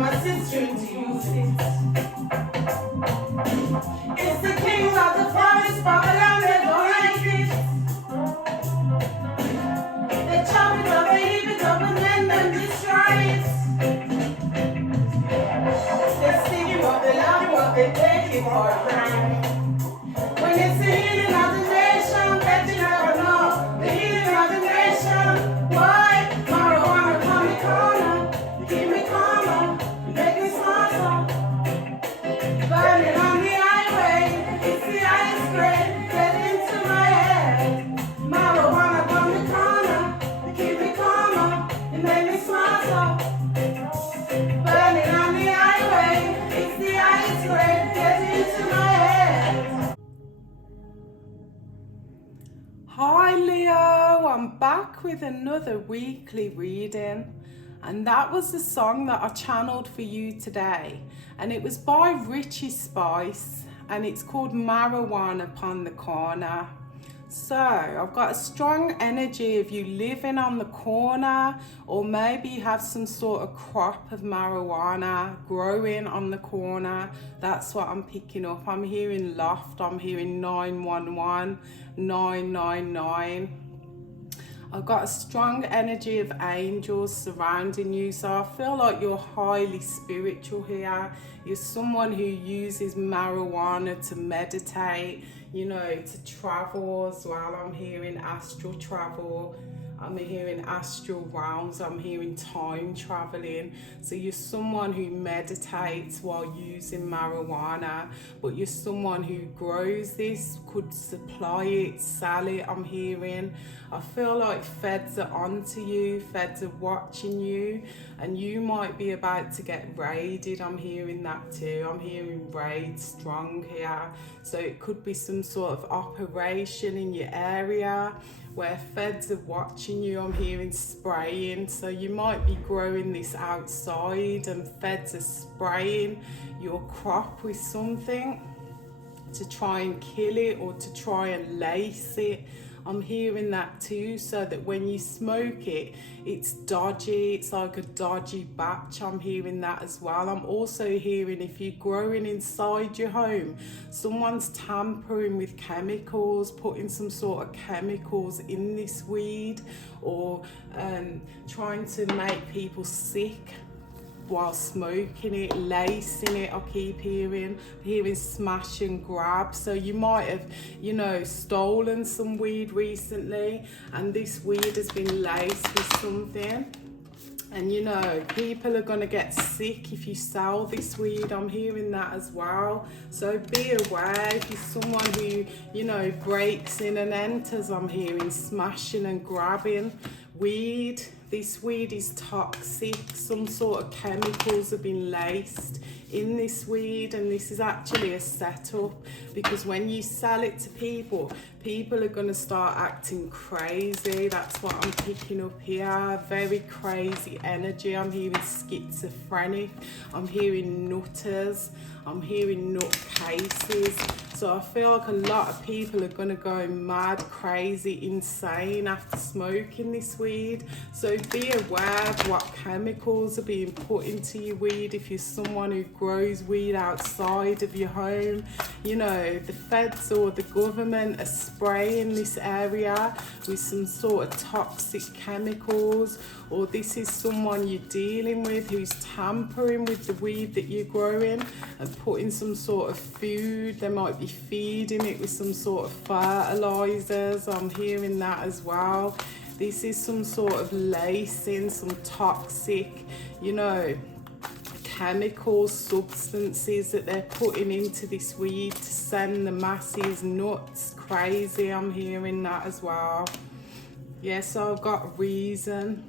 my sister to use it. It's the kings of the forest, Babylon, they don't like it. They chop it up, they heap it up, and then destroy it. They stick it up, they love it up, they take it for granted. When it's the healing of the nation, bet you never know. The healing of the nation, why? Marijuana come me corner, keep me calmer, make me smarter. Burning on the highway, it's the ice grade, get into my head. Marijuana come me corner, keep me calmer, it make me smarter. Burning on the highway, it's the ice grade, get into my head. Hi Leo, I'm back with another weekly reading, and that was the song that I channeled for you today, and it was by Richie Spice, and it's called Marijuana Upon the Corner. So I've got a strong energy of you living on the corner, or maybe you have some sort of crop of marijuana growing on the corner. That's what I'm picking up. I'm hearing loft, I'm hearing 911, 999. I've got a strong energy of angels surrounding you, so I feel like you're highly spiritual here. You're someone who uses marijuana to meditate, you know, to travel as well. I'm hearing astral travel, I'm hearing astral realms, I'm hearing time traveling. So you're someone who meditates while using marijuana, but you're someone who grows this, could supply it, sell it, I'm hearing. I feel like feds are onto you, feds are watching you, and you might be about to get raided. I'm hearing that too. I'm hearing raid strong here. So it could be some sort of operation in your area where feds are watching you. I'm hearing spraying. So you might be growing this outside and feds are spraying your crop with something to try and kill it or to try and lace it. I'm hearing that too, so that when you smoke it, it's dodgy, it's like a dodgy batch. I'm hearing that as well. I'm also hearing if you're growing inside your home, someone's tampering with chemicals, putting some sort of chemicals in this weed, or trying to make people sick while smoking it, lacing it. I keep hearing smash and grab. So you might have, you know, stolen some weed recently, and this weed has been laced with something. And you know, people are gonna get sick if you sell this weed. I'm hearing that as well. So be aware if you're someone who, you know, breaks in and enters. I'm hearing smashing and grabbing weed. This weed is toxic. Some sort of chemicals have been laced in this weed, and this is actually a setup, because when you sell it to people, people are going to start acting crazy. That's what I'm picking up here. Very crazy energy. I'm hearing schizophrenic. I'm hearing nutters. I'm hearing nutcases. So I feel like a lot of people are going to go mad, crazy, insane after smoking this weed. So be aware of what chemicals are being put into your weed if you're someone who grows weed outside of your home. You know, the feds or the government are spraying this area with some sort of toxic chemicals, or this is someone you're dealing with who's tampering with the weed that you're growing and putting some sort of food. They might be feeding it with some sort of fertilizers. I'm hearing that as well. This is some sort of lacing, some toxic, you know, chemicals, substances that they're putting into this weed to send the masses nuts, crazy. I'm hearing that as well. Yes, so I've got reason.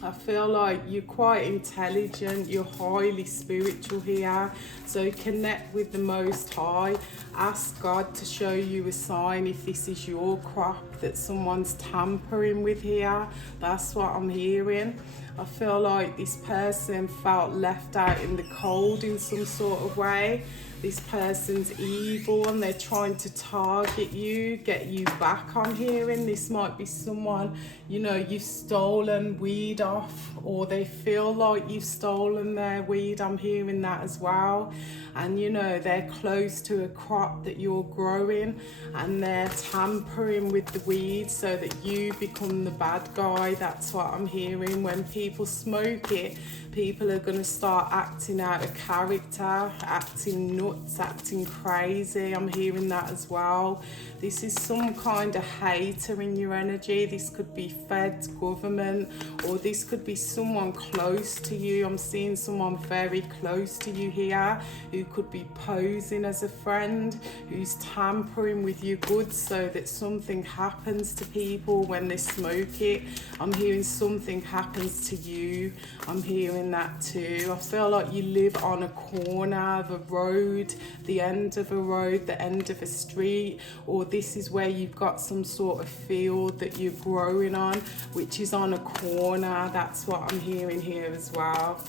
I feel like you're quite intelligent, you're highly spiritual here, so connect with the Most High. Ask God to show you a sign if this is your crop that someone's tampering with here. That's what I'm hearing. I feel like this person felt left out in the cold in some sort of way. this person's evil and they're trying to target you, get you back. I'm hearing this might be someone, you know, you've stolen weed off, or they feel like you've stolen their weed. I'm hearing that as well. And you know, they're close to a crop that you're growing and they're tampering with the weed so that you become the bad guy. That's what I'm hearing. When people smoke it, people are going to start acting out of character, acting nuts, acting crazy. I'm hearing that as well. This is some kind of hater in your energy. This could be feds, government, or this could be someone close to you. I'm seeing someone very close to you here who could be posing as a friend, who's tampering with your goods so that something happens to people when they smoke it. I'm hearing something happens to you. I'm hearing that too. I feel like you live on a corner of a road, the end of a road, the end of a street, or this is where you've got some sort of field that you're growing on, which is on a corner. That's what I'm hearing here as well.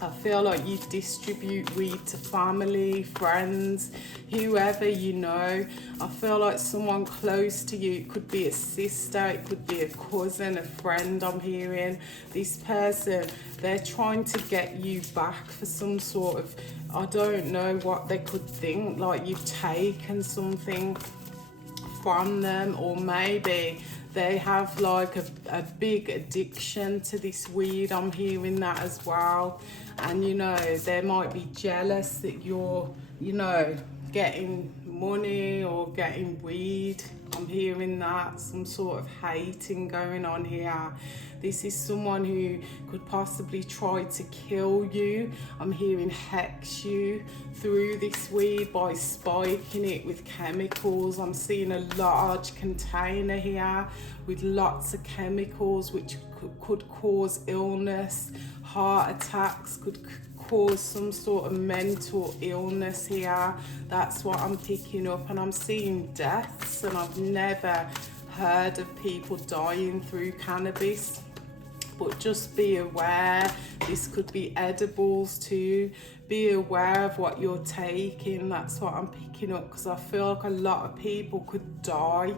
I feel like you distribute weed to family, friends, whoever you know. I feel like someone close to you. It could be a sister, it could be a cousin, a friend. I'm hearing this person, they're trying to get you back for some sort of, I don't know what they could think, like you've taken something from them, or maybe they have like a big addiction to this weed. I'm hearing that as well. And you know, they might be jealous that you're, you know, getting money or getting weed. I'm hearing that, some sort of hating going on here. This is someone who could possibly try to kill you. I'm hearing hex you through this weed by spiking it with chemicals. I'm seeing a large container here with lots of chemicals which could cause illness, heart attacks, could cause some sort of mental illness here. That's what I'm picking up. And I'm seeing deaths, and I've never heard of people dying through cannabis. But just be aware, this could be edibles too. Be aware of what you're taking. That's what I'm picking up, because I feel like a lot of people could die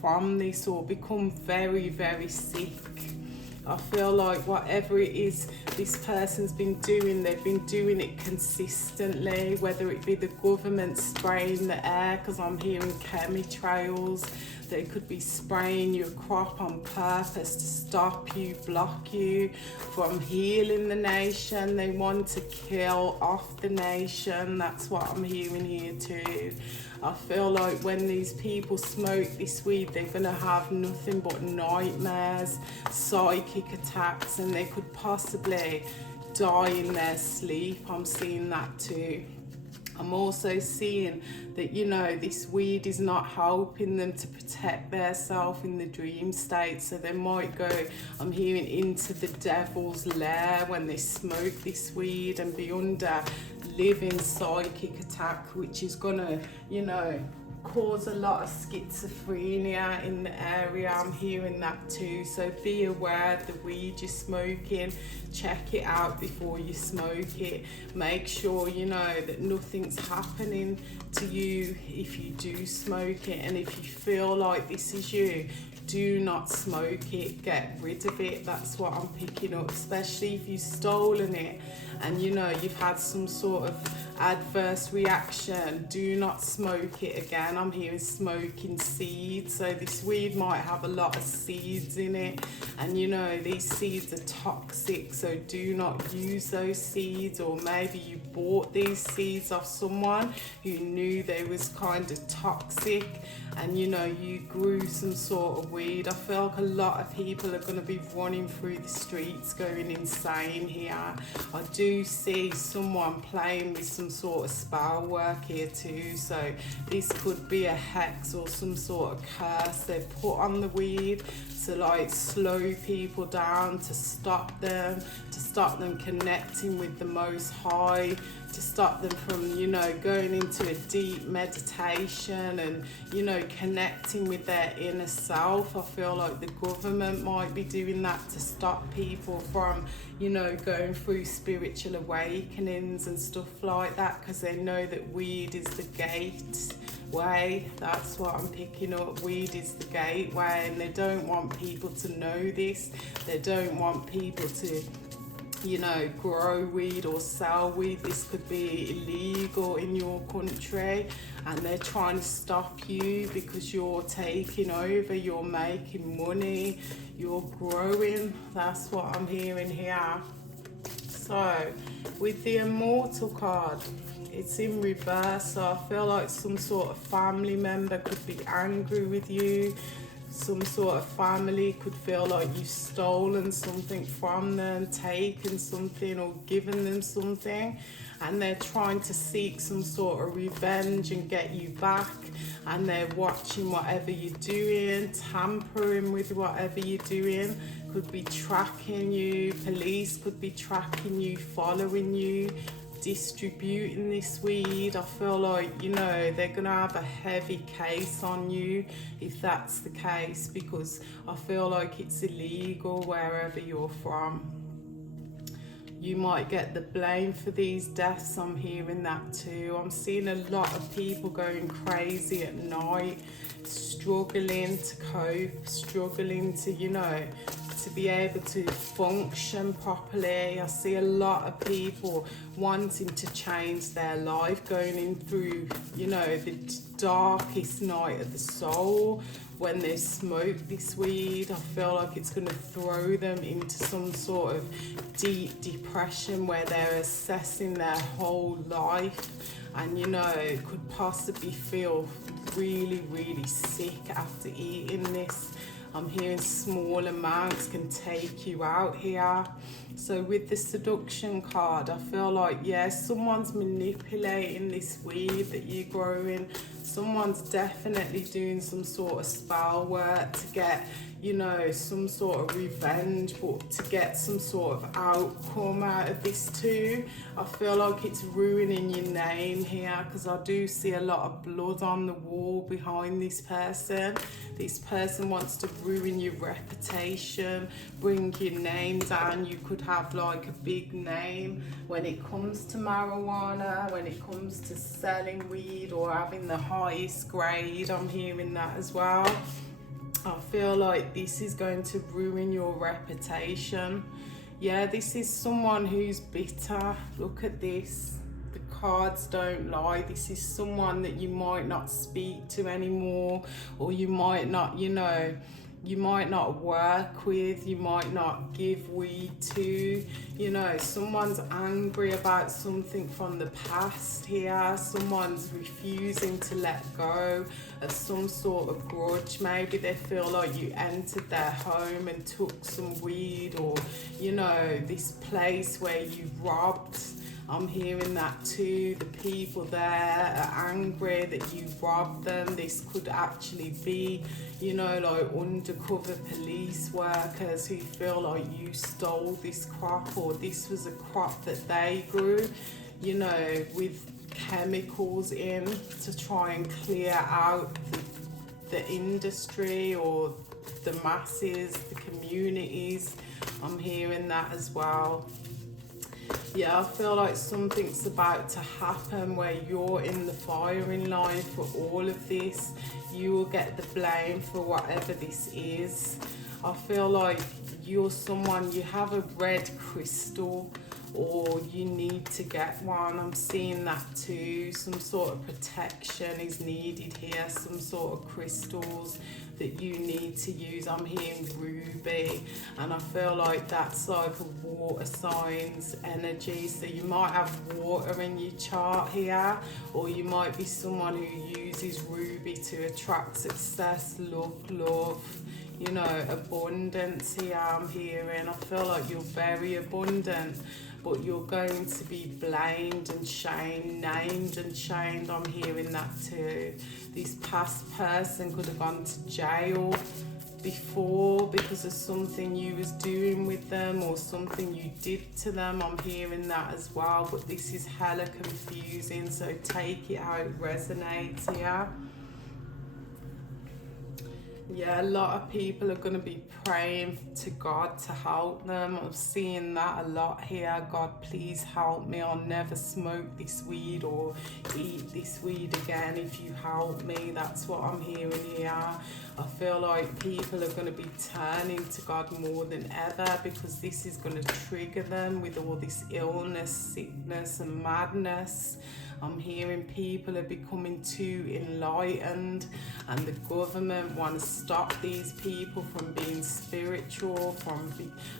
from this or become very, very sick. I feel like whatever it is this person's been doing, they've been doing it consistently, whether it be the government spraying the air, because I'm hearing chemtrails. They could be spraying your crop on purpose to stop you, block you from healing the nation. They want to kill off the nation. That's what I'm hearing here too. I feel like when these people smoke this weed, they're going to have nothing but nightmares, psychic attacks, and they could possibly die in their sleep. I'm seeing that too. I'm also seeing that, you know, this weed is not helping them to protect themselves in the dream state. So they might go, I'm hearing, into the devil's lair when they smoke this weed and be under living psychic attack, which is gonna, you know, cause a lot of schizophrenia in the area. I'm hearing that too. So be aware of the weed you're smoking. Check it out before you smoke it. Make sure you know that nothing's happening to you if you do smoke it. And if you feel like this is you, do not smoke it. Get rid of it. That's what I'm picking up, especially if you've stolen it and you know you've had some sort of adverse reaction. Do not smoke it again. I'm hearing smoking seeds. So this weed might have a lot of seeds in it, and you know these seeds are toxic, so do not use those seeds. Or maybe you bought these seeds off someone who knew they was kind of toxic, and you know you grew some sort of weed. I feel like a lot of people are going to be running through the streets going insane here. I do see someone playing with some sort of spell work here too, so this could be a hex or some sort of curse they've put on the weed to like slow people down, to stop them connecting with the Most High, to stop them from, you know, going into a deep meditation and, you know, connecting with their inner self. I feel like the government might be doing that to stop people from, you know, going through spiritual awakenings and stuff like that, because they know that weed is the gateway. That's what I'm picking up. Weed is the gateway, and they don't want people to know this. They don't want people to, you know, grow weed or sell weed. This could be illegal in your country, and they're trying to stop you because you're taking over, you're making money, you're growing. That's what I'm hearing here. So with the Immortal card, it's in reverse, so I feel like some sort of family member could be angry with you. Some sort of family could feel like you've stolen something from them, taken something or given them something, and they're trying to seek some sort of revenge and get you back, and they're watching whatever you're doing, tampering with whatever you're doing. Could be tracking you, police could be tracking you, following you, distributing this weed. I feel like, you know, they're gonna have a heavy case on you if that's the case, because I feel like it's illegal wherever you're from. You might get the blame for these deaths. I'm hearing that too. I'm seeing a lot of people going crazy at night, struggling to cope, struggling to, you know, to be able to function properly. I see a lot of people wanting to change their life, going in through, you know, the darkest night of the soul. When they smoke this weed, I feel like it's going to throw them into some sort of deep depression where they're assessing their whole life, and, you know, could possibly feel really, really sick after eating this. I'm hearing small amounts can take you out here. So with the Seduction card, I feel like, yeah, someone's manipulating this weed that you're growing. Someone's definitely doing some sort of spell work to get, you know, some sort of revenge, but to get some sort of outcome out of this too. I feel like it's ruining your name here, because I do see a lot of blood on the wall behind this person. This person wants to ruin your reputation, bring your name down. You could have like a big name when it comes to marijuana, when it comes to selling weed or having the highest grade. I'm hearing that as well. I feel like this is going to ruin your reputation. Yeah, this is someone who's bitter. Look at this. The cards don't lie. This is someone that you might not speak to anymore, or you might not, you know, you might not work with, you might not give weed to. You know, someone's angry about something from the past here. Someone's refusing to let go of some sort of grudge. Maybe they feel like you entered their home and took some weed, or, you know, this place where you robbed. I'm hearing that too. The people there are angry that you robbed them. This could actually be, you know, like undercover police workers who feel like you stole this crop, or this was a crop that they grew, you know, with chemicals in to try and clear out the industry or the masses, the communities. I'm hearing that as well. Yeah, I feel like something's about to happen where you're in the firing line for all of this. You will get the blame for whatever this is. I feel like you're someone, you have a red crystal, or you need to get one. I'm seeing that too. Some sort of protection is needed here, some sort of crystals that you need to use. I'm hearing ruby, and I feel like that's like a water signs energy. So you might have water in your chart here, or you might be someone who uses ruby to attract success, luck, love, you know, abundance here. I'm hearing, I feel like you're very abundant, but you're going to be blamed and shamed, named and shamed. I'm hearing that too. This past person could have gone to jail before because of something you was doing with them or something you did to them. I'm hearing that as well, but this is hella confusing, so take it how it resonates here. Yeah, a lot of people are going to be praying to God to help them. I'm seeing that a lot here. God, please help me. I'll never smoke this weed or eat this weed again if you help me. That's what I'm hearing here. I feel like people are going to be turning to God more than ever because this is going to trigger them with all this illness, sickness and madness. I'm hearing people are becoming too enlightened, and the government want to stop these people from being spiritual, from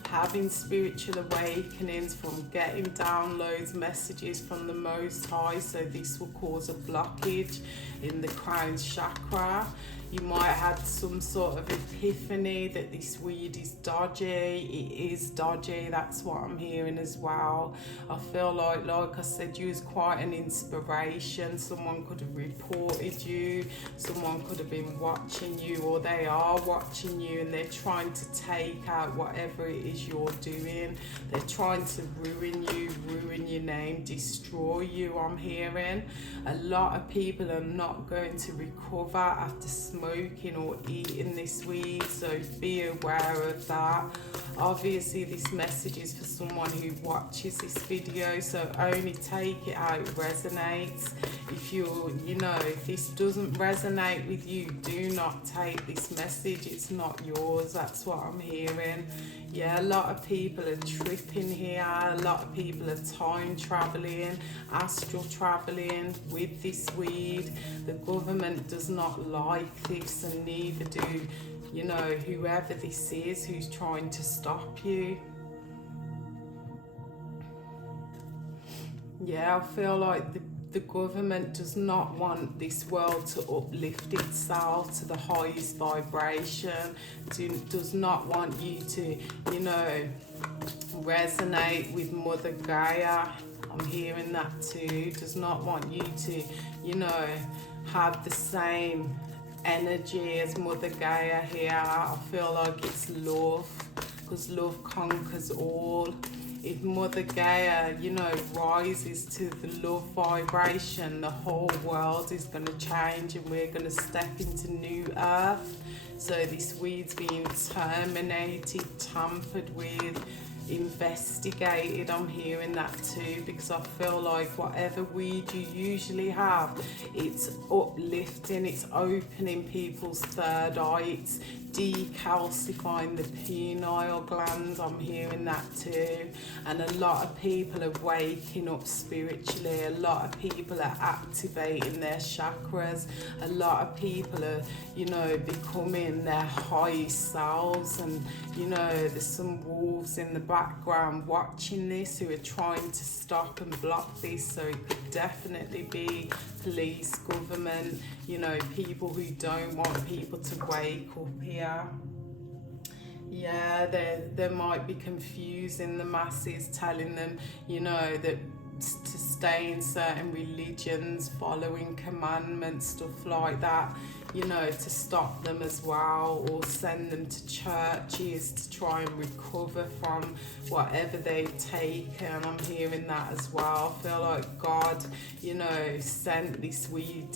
having spiritual awakenings, from getting downloads, messages from the Most High. So this will cause a blockage in the crown chakra. You might have some sort of epiphany that this weed is dodgy. It is dodgy. That's what I'm hearing as well. I feel like I said, you was quite an inspiration. Someone could have reported you. Someone could have been watching you, or they are watching you, and they're trying to take out whatever it is you're doing. They're trying to ruin you, ruin your name, destroy you. I'm hearing a lot of people are not going to recover after smoking or eating this weed, so be aware of that. Obviously this message is for someone who watches this video, so only take it how it resonates. If if this doesn't resonate with you, do not take this message. It's not yours. That's what I'm hearing. Yeah, a lot of people are tripping here. A lot of people are time traveling, astral traveling with this weed. The government does not like this, and neither do, whoever this is who's trying to stop you. Yeah, I feel like the government does not want this world to uplift itself to the highest vibration, does not want you to, resonate with Mother Gaia. I'm hearing that too. Does not want you to, have the same energy as Mother Gaia here. I feel like it's love, because love conquers all. If Mother Gaia, rises to the love vibration, the whole world is going to change and we're going to step into new earth. So this weed's being terminated, tampered with, investigated. I'm hearing that too, because I feel like whatever weed you usually have, it's uplifting, it's opening people's third eye, it's decalcifying the pineal glands. I'm hearing that too. And a lot of people are waking up spiritually. A lot of people are activating their chakras. A lot of people are, becoming their highest selves. And, there's some wolves in the background watching this who are trying to stop and block this. So it could definitely be police, government, people who don't want people to wake up here. Yeah, they might be confusing the masses, telling them, that to stay in certain religions, following commandments, stuff like that, to stop them as well, or send them to churches to try and recover from whatever they've taken. I'm hearing that as well. I feel like God, sent this weed,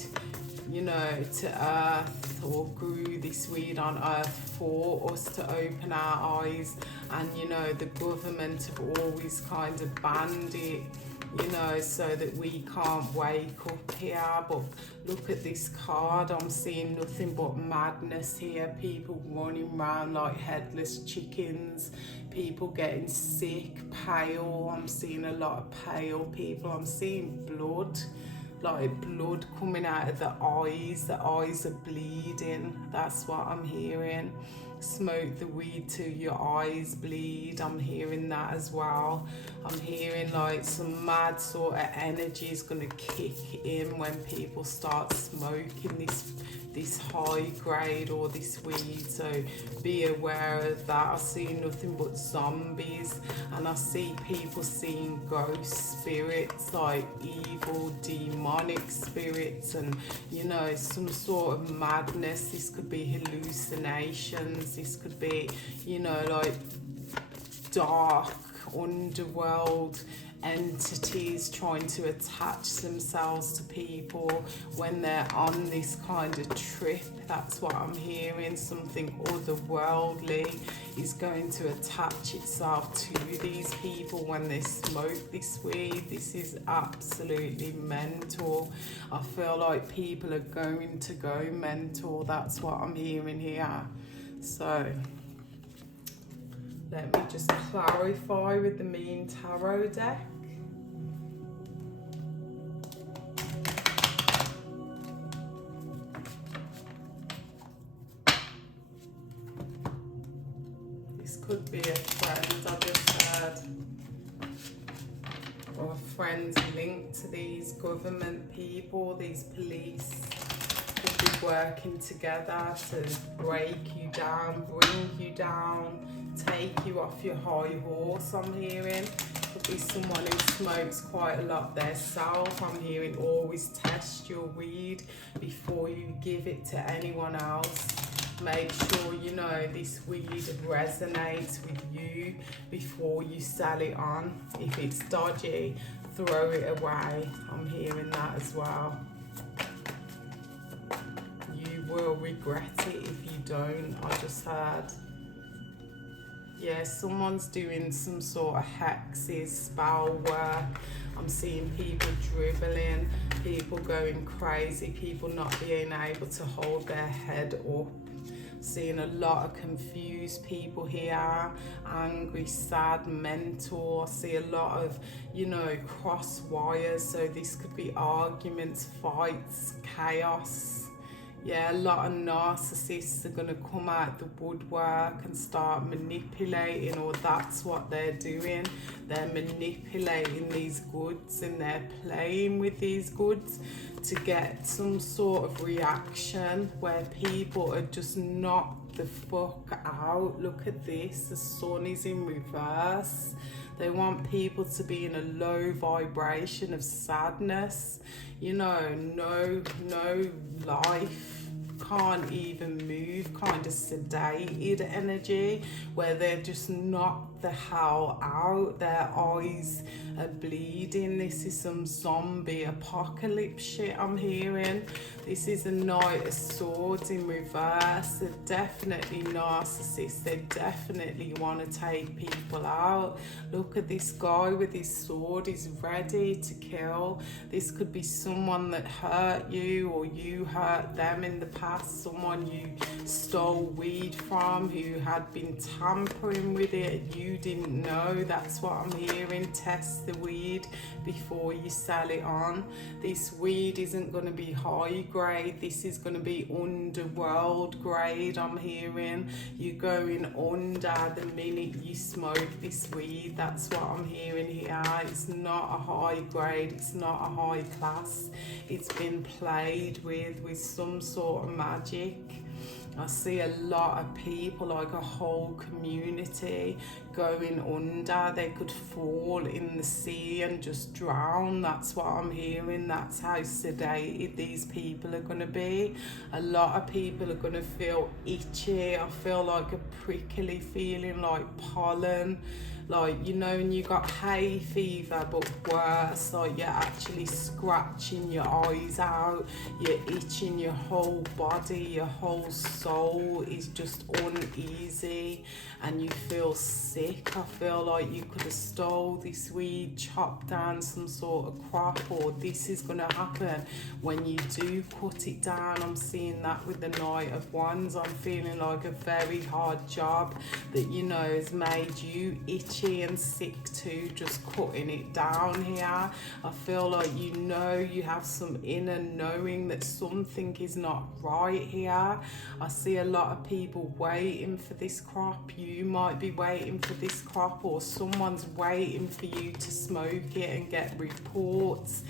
to earth, or grew this weed on earth for us to open our eyes. And, the government have always kind of banned it, so that we can't wake up here. But look at this card. I'm seeing nothing but madness here. People running around like headless chickens. People getting sick, pale. I'm seeing a lot of pale people. I'm seeing blood. Like blood coming out of the eyes are bleeding. That's what I'm hearing. Smoke the weed till your eyes bleed. I'm hearing that as well. I'm hearing like some mad sort of energy is going to kick in when people start smoking this this high grade or this weed, so be aware of that. I see nothing but zombies, and I see people seeing ghost spirits, like evil demonic spirits, and you know, some sort of madness. This could be hallucinations, this could be, you know, like dark underworld entities trying to attach themselves to people when they're on this kind of trip. That's what I'm hearing. Something otherworldly is going to attach itself to these people when they smoke this weed. This is absolutely mental. I feel like people are going to go mental. That's what I'm hearing here. So let me just clarify with the Mean Tarot deck. This could be a friend, I just heard, or a friend's linked to these government people. These police could be working together to break you down, bring you down, take you off your high horse. I'm hearing could be someone who smokes quite a lot themselves. I'm hearing always test your weed before you give it to anyone else. Make sure you know this weed resonates with you before you sell it on. If it's dodgy, throw it away. I'm hearing that as well. You will regret it if you don't. I just heard. Yeah, someone's doing some sort of hexes, spell work. I'm seeing people dribbling, people going crazy, people not being able to hold their head up. Seeing a lot of confused people here, angry, sad, mental. I see a lot of, you know, cross wires. So this could be arguments, fights, chaos. Yeah, a lot of narcissists are going to come out the woodwork and start manipulating, or that's what they're doing. They're manipulating these goods and they're playing with these goods to get some sort of reaction where people are just knocked the fuck out. Look at this, the sun is in reverse. They want people to be in a low vibration of sadness, you know, no life, can't even move, kind of sedated energy where they're just knocked the hell out. Their eyes are bleeding. This is some zombie apocalypse shit I'm hearing. This is a Knight of Swords in reverse. They're definitely narcissists. They definitely want to take people out. Look at this guy with his sword. He's ready to kill. This could be someone that hurt you or you hurt them in the past. Someone you stole weed from who had been tampering with it. You didn't know. That's what I'm hearing. Test the weed before you sell it on. This weed isn't going to be high grade. This is going to be underworld grade. I'm hearing you're going under the minute you smoke this weed. That's what I'm hearing here. It's not a high grade. It's not a high class. It's been played with some sort of magic. I see a lot of people, like a whole community, going under. They could fall in the sea and just drown. That's what I'm hearing. That's how sedated these people are going to be. A lot of people are going to feel itchy. I feel like a prickly feeling, like pollen. Like, you know, when you got hay fever, but worse, like you're actually scratching your eyes out, you're itching, your whole body, your whole soul is just uneasy and you feel sick. I feel like you could have stole this weed, chopped down some sort of crop, or this is going to happen when you do cut it down. I'm seeing that with the Knight of Wands. I'm feeling like a very hard job that, you know, has made you itchy and sick too, just cutting it down here. I feel like, you know, you have some inner knowing that something is not right here. I see a lot of people waiting for this crop. You might be waiting for for this crop, or someone's waiting for you to smoke it and get reports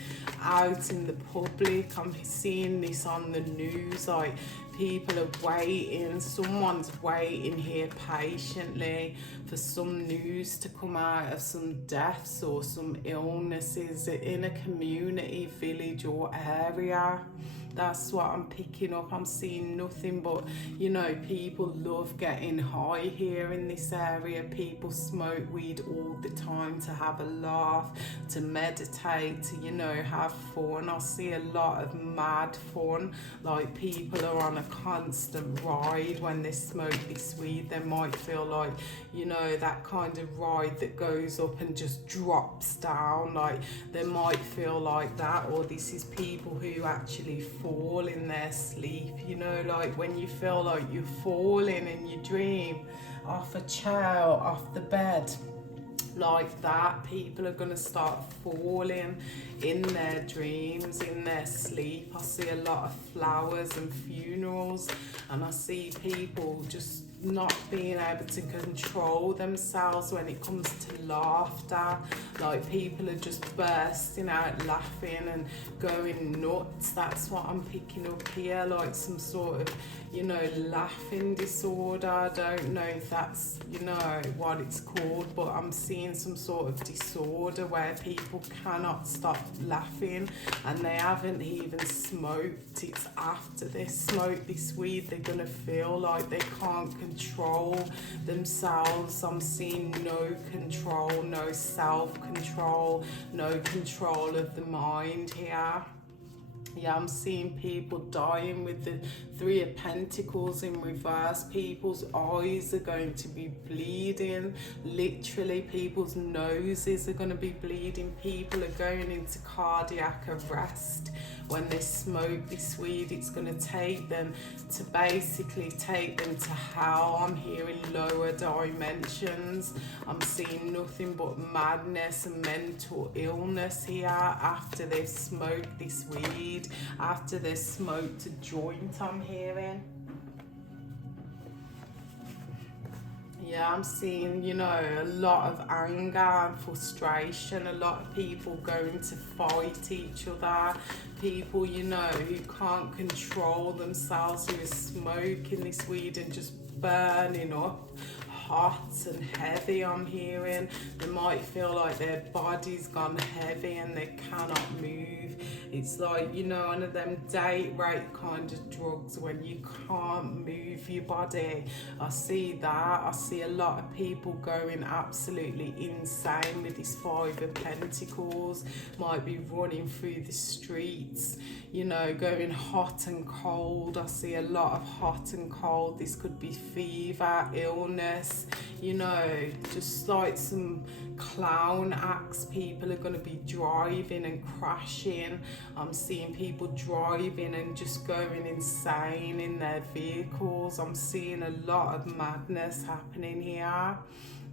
out in the public. I'm seeing this on the news, like people are waiting, someone's waiting here patiently for some news to come out of some deaths or some illnesses in a community, village or area. That's what I'm picking up. I'm seeing nothing but, you know, people love getting high here in this area. People smoke weed all the time to have a laugh, to meditate, to, you know, have fun. I see a lot of mad fun, like people are on a constant ride when they smoke this weed. They might feel like, you know, that kind of ride that goes up and just drops down, like they might feel like that. Or this is people who actually fall in their sleep, you know, like when you feel like you're falling in your dream off a chair or off the bed, like that. People are going to start falling in their dreams, in their sleep. I see a lot of flowers and funerals, and I see people just not being able to control themselves when it comes to laughter. Like people are just bursting out laughing and going nuts. That's what I'm picking up here, like some sort of, you know, laughing disorder. I don't know if that's, you know, what it's called, but I'm seeing some sort of disorder where people cannot stop laughing, and they haven't even smoked. It's after they smoke this weed they're gonna feel like they can't control themselves. I'm seeing no control, no self-control, no control of the mind here. Yeah, I'm seeing people dying with the Three of Pentacles in reverse. People's eyes are going to be bleeding. Literally, people's noses are going to be bleeding. People are going into cardiac arrest when they smoke this weed. It's going to take them to basically take them to hell. I'm hearing lower dimensions. I'm seeing nothing but madness and mental illness here after they've smoked this weed, after they've smoked a joint, I'm hearing. Yeah, I'm seeing, you know, a lot of anger and frustration, a lot of people going to fight each other, people, you know, who can't control themselves, who are smoking this weed and just burning up hot and heavy. I'm hearing they might feel like their body's gone heavy and they cannot move. It's like, you know, one of them date rape kind of drugs when you can't move your body. I see that. I see a lot of people going absolutely insane with this Five of Pentacles. Might be running through the streets, you know, going hot and cold. I see a lot of hot and cold. This could be fever, illness, you know, just like some clown acts. People are going to be driving and crashing. I'm seeing people driving and just going insane in their vehicles. I'm seeing a lot of madness happening here.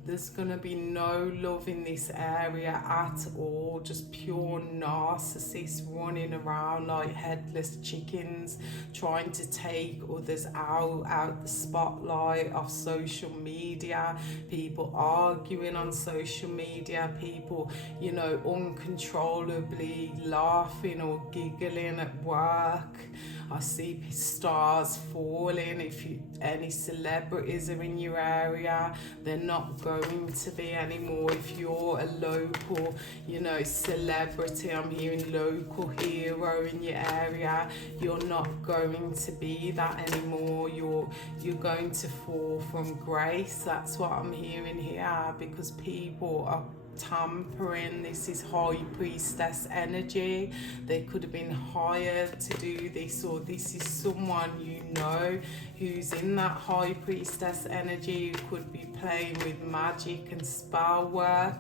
There's going to be no love in this area at all, just pure narcissists running around like headless chickens, trying to take others out the spotlight of social media, people arguing on social media, people, you know, uncontrollably laughing or giggling at work. I see stars falling. If any celebrities are in your area, they're not going to be anymore. If you're a local, you know, celebrity, I'm hearing local hero in your area, you're not going to be that anymore. You're going to fall from grace. That's what I'm hearing here, because people are tampering. This is high priestess energy. They could have been hired to do this, or this is someone you know who's in that high priestess energy, who could be playing with magic and spell work,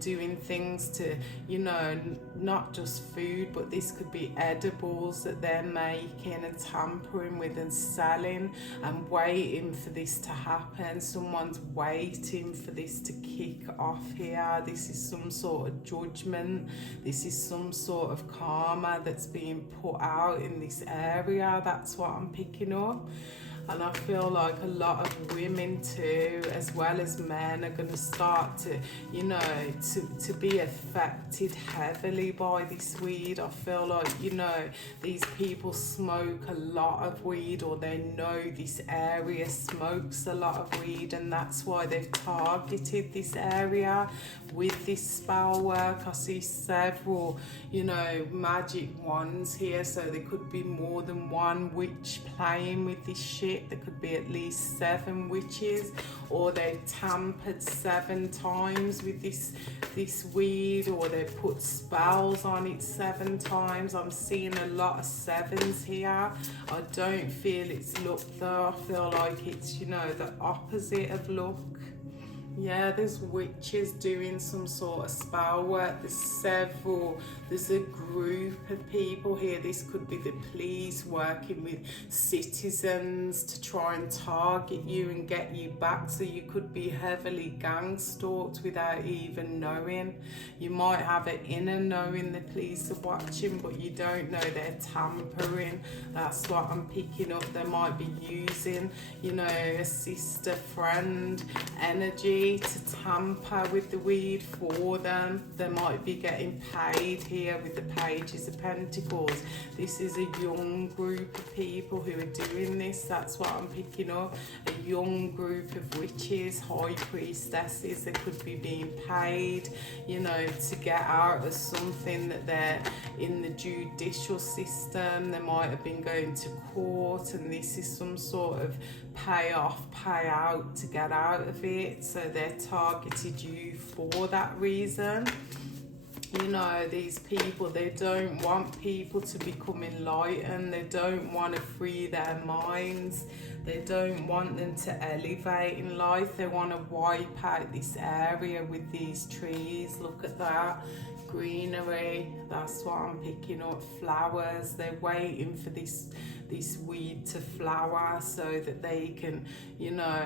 doing things to, you know, not just food, but this could be edibles that they're making and tampering with and selling and waiting for this to happen. Someone's waiting for this to kick off here. This is some sort of judgment. This is some sort of karma that's being put out in this area. That's what I'm picking up. And I feel like a lot of women too, as well as men, are going to start to, you know, to be affected heavily by this weed. I feel like, you know, these people smoke a lot of weed, or they know this area smokes a lot of weed, and that's why they've targeted this area with this spell work. I see several, you know, magic wands here, so there could be more than one witch playing with this shit. There could be at least 7 witches, or they've tampered 7 times with this weed, or they've put spells on it 7 times. I'm seeing a lot of 7s here. I don't feel it's luck though. I feel like it's, you know, the opposite of luck. Yeah, there's witches doing some sort of spell work. There's a group of people here. This could be the police working with citizens to try and target you and get you back. So you could be heavily gang stalked without even knowing. You might have it inner knowing the police are watching, but you don't know they're tampering. That's what I'm picking up. They might be using, you know, a sister friend energy to tamper with the weed for them. They might be getting paid here with the pages of pentacles. This is a young group of people who are doing this. That's what I'm picking up. A young group of witches, high priestesses. They could be being paid, you know, to get out of something that they're in the judicial system. They might have been going to court, and this is some sort of payout to get out of it. So they're targeted you for that reason. You know, these people, they don't want people to become enlightened. They don't want to free their minds. They don't want them to elevate in life. They want to wipe out this area with these trees. Look at that. Greenery. That's what I'm picking up. Flowers. They're waiting for this weed to flower so that they can, you know,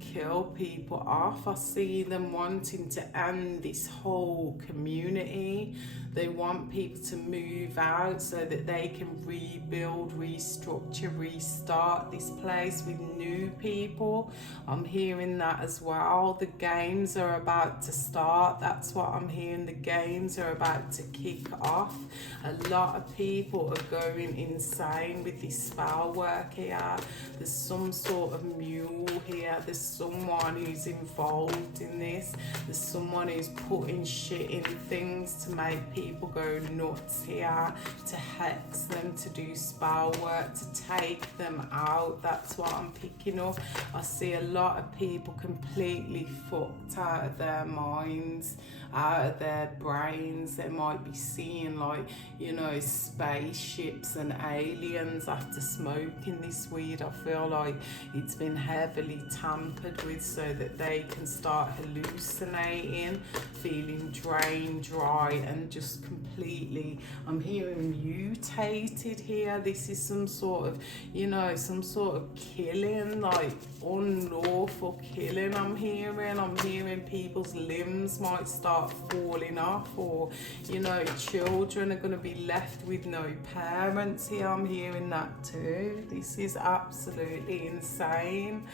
kill people off. I see them wanting to end this whole community. They want people to move out so that they can rebuild, restructure, restart this place with new people. I'm hearing that as well. The games are about to start. That's what I'm hearing. The games are about to kick off. A lot of people are going insane with this spell work here. There's some sort of mule here. There's someone who's involved in this. There's someone who's putting shit in things to make people go nuts here, to hex them, to do spell work, to take them out. That's what I'm picking up. I see a lot of people completely fucked out of their minds, out of their brains. They might be seeing, like, you know, spaceships and aliens after smoking this weed. I feel like it's been heavily tampered with so that they can start hallucinating, feeling drained, dry, and just completely, I'm hearing mutated here. This is some sort of, you know, some sort of killing, like unlawful killing. I'm hearing people's limbs might start falling off, or, you know, children are going to be left with no parents here. I'm hearing that too. This is absolutely insane.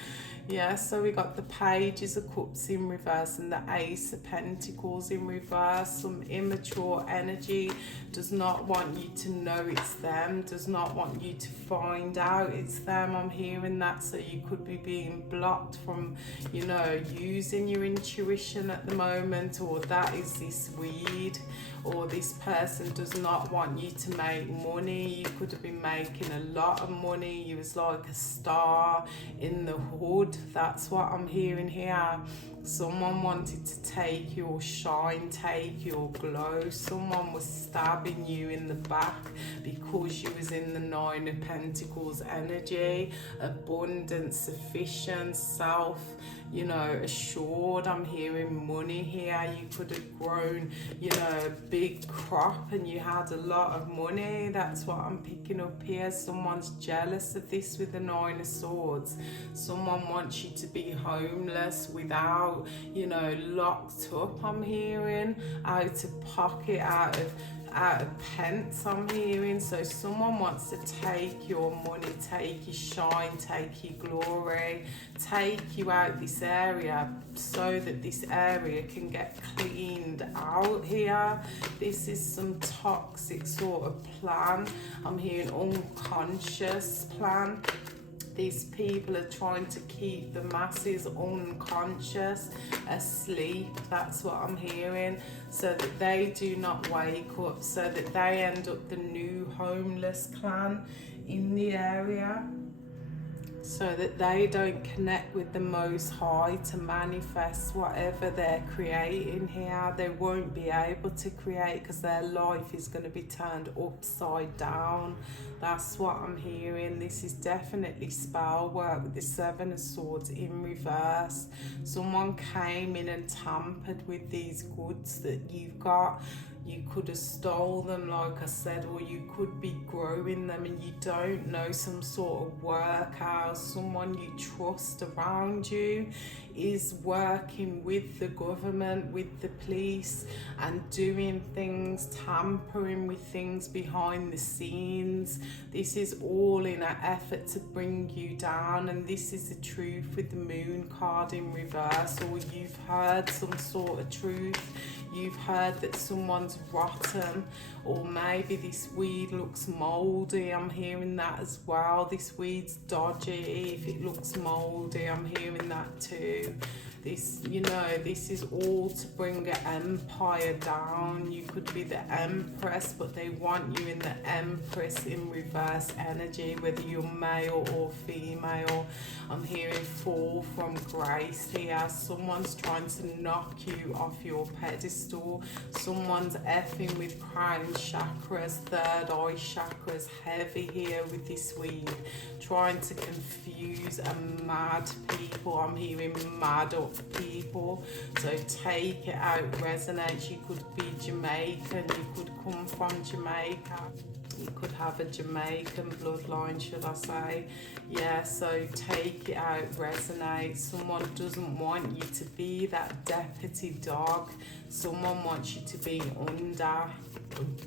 Yeah, so we got the Pages of Cups in reverse and the Ace of Pentacles in reverse. Some immature energy does not want you to know it's them, does not want you to find out it's them. I'm hearing that. So you could be being blocked from, you know, using your intuition at the moment, or that is this weed, or this person does not want you to make money. You could have been making a lot of money. You was like a star in the hood. That's what I'm hearing here. Someone wanted to take your shine, take your glow. Someone was stabbing you in the back because you was in the Nine of Pentacles energy. Abundance, sufficient, self, you know, assured. I'm hearing money here. You could have grown, you know, a big crop and you had a lot of money. That's what I'm picking up here. Someone's jealous of this with the Nine of Swords. Someone wants you to be homeless, without, you know, locked up. I'm hearing out of pocket, out out of pence I'm hearing. So someone wants to take your money, take your shine, take your glory, take you out this area so that this area can get cleaned out here. This is some toxic sort of plan. I'm hearing unconscious plan. These people are trying to keep the masses unconscious, asleep, that's what I'm hearing, so that they do not wake up, so that they end up the new homeless clan in the area, so that they don't connect with the Most High to manifest whatever they're creating here. They won't be able to create because their life is going to be turned upside down. That's what I'm hearing. This is definitely spell work with the Seven of Swords in reverse. Someone came in and tampered with these goods that you've got. You could have stole them, like I said, or you could be growing them and you don't know. Some sort of workhouse, someone you trust around you is working with the government, with the police, and doing things, tampering with things behind the scenes. This is all in an effort to bring you down, and this is the truth with the Moon card in reverse. Or you've heard some sort of truth. You've heard that someone's rotten, or maybe this weed looks moldy. I'm hearing that as well. This weed's dodgy. If it looks moldy, I'm hearing that too. This, you know, this is all to bring an empire down. You could be the Empress, but they want you in the Empress in reverse energy, whether you're male or female. I'm hearing fall from grace here. Someone's trying to knock you off your pedestal. Someone's effing with crown chakras, third eye chakras, heavy here with this weed, trying to confuse and mad people. I'm hearing mad up people. So take it out, resonates. You could be Jamaican, you could come from Jamaica, you could have a Jamaican bloodline, should I say. Yeah, so take it out, resonate. Someone doesn't want you to be that deputy dog. Someone wants you to be under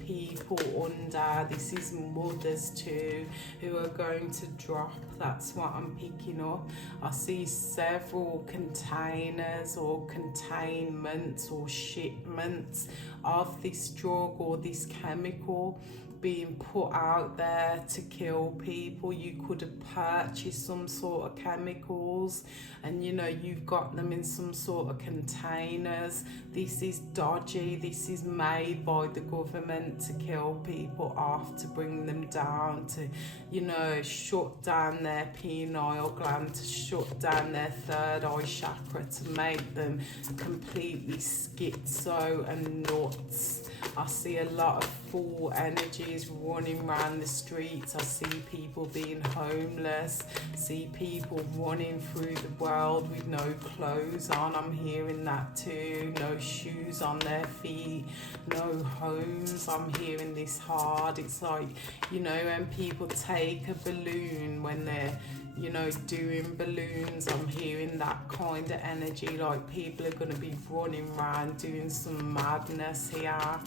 people, under. This is mothers too who are going to drop. That's what I'm picking up. I see several containers or containments or shipments of this drug or this chemical being put out there to kill people. You could have purchased some sort of chemicals and, you know, you've got them in some sort of containers. This is dodgy. This is made by the government to kill people off, to bring them down, to, you know, shut down their pineal gland, to shut down their third eye chakra, to make them completely schizo and nuts. I see a lot of full energies running around the streets. I see people being homeless, see people running through the world with no clothes on. I'm hearing that too. No shoes on their feet, no homes. I'm hearing this hard. It's like, you know, when people take a balloon, when they're, you know, doing balloons, I'm hearing that kind of energy. Like people are going to be running around doing some madness here,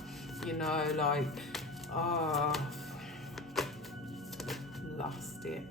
you know, like, oh, lost it.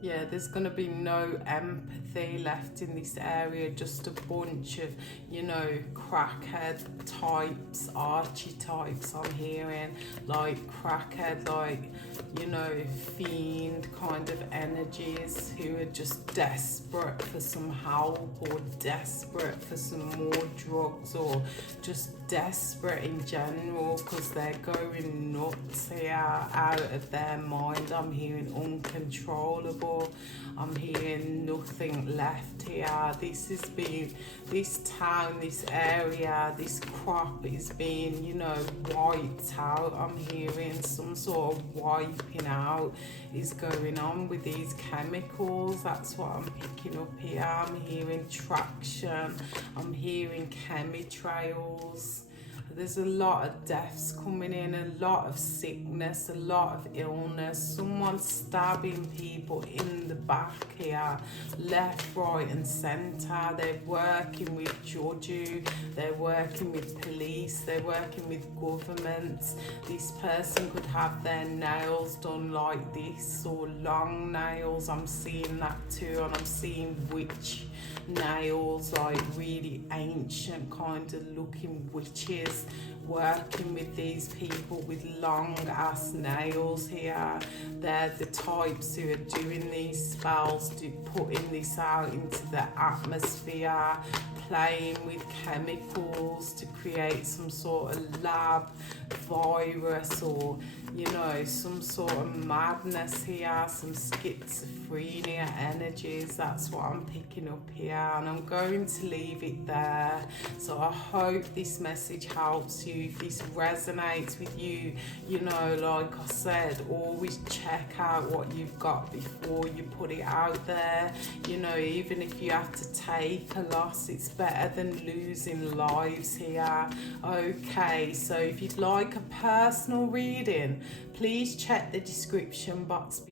Yeah, there's going to be no empathy left in this area, just a bunch of, you know, crackhead types, archetypes I'm hearing, like crackhead, like, you know, fiend kind of energies who are just desperate for some help or desperate for some more drugs or just desperate in general because they're going nuts here, out of their mind. I'm hearing uncontrollable. I'm hearing nothing left here. This is being, this town, this area, this crop is being, you know, wiped out. I'm hearing some sort of wiping out is going on with these chemicals. That's what I'm picking up here. I'm hearing traction. I'm hearing chemtrails. there's a lot of deaths coming in, a lot of sickness, a lot of illness, someone stabbing people in the back here, left, right and centre. They're working with juju, they're working with police, they're working with governments. This person could have their nails done like this, or long nails. I'm seeing that too, and I'm seeing witch nails, like really ancient kind of looking witches working with these people with long ass nails here. They're the types who are doing these spells, putting this out into the atmosphere, playing with chemicals to create some sort of lab virus, or you know, some sort of madness here, some schizophrenia energies. That's what I'm picking up here, and I'm going to leave it there. So I hope this message helps you. If this resonates with you, you know, like I said, always check out what you've got before you put it out there. You know, even if you have to take a loss, it's better than losing lives here. Okay, so if you'd like a personal reading, please check the description box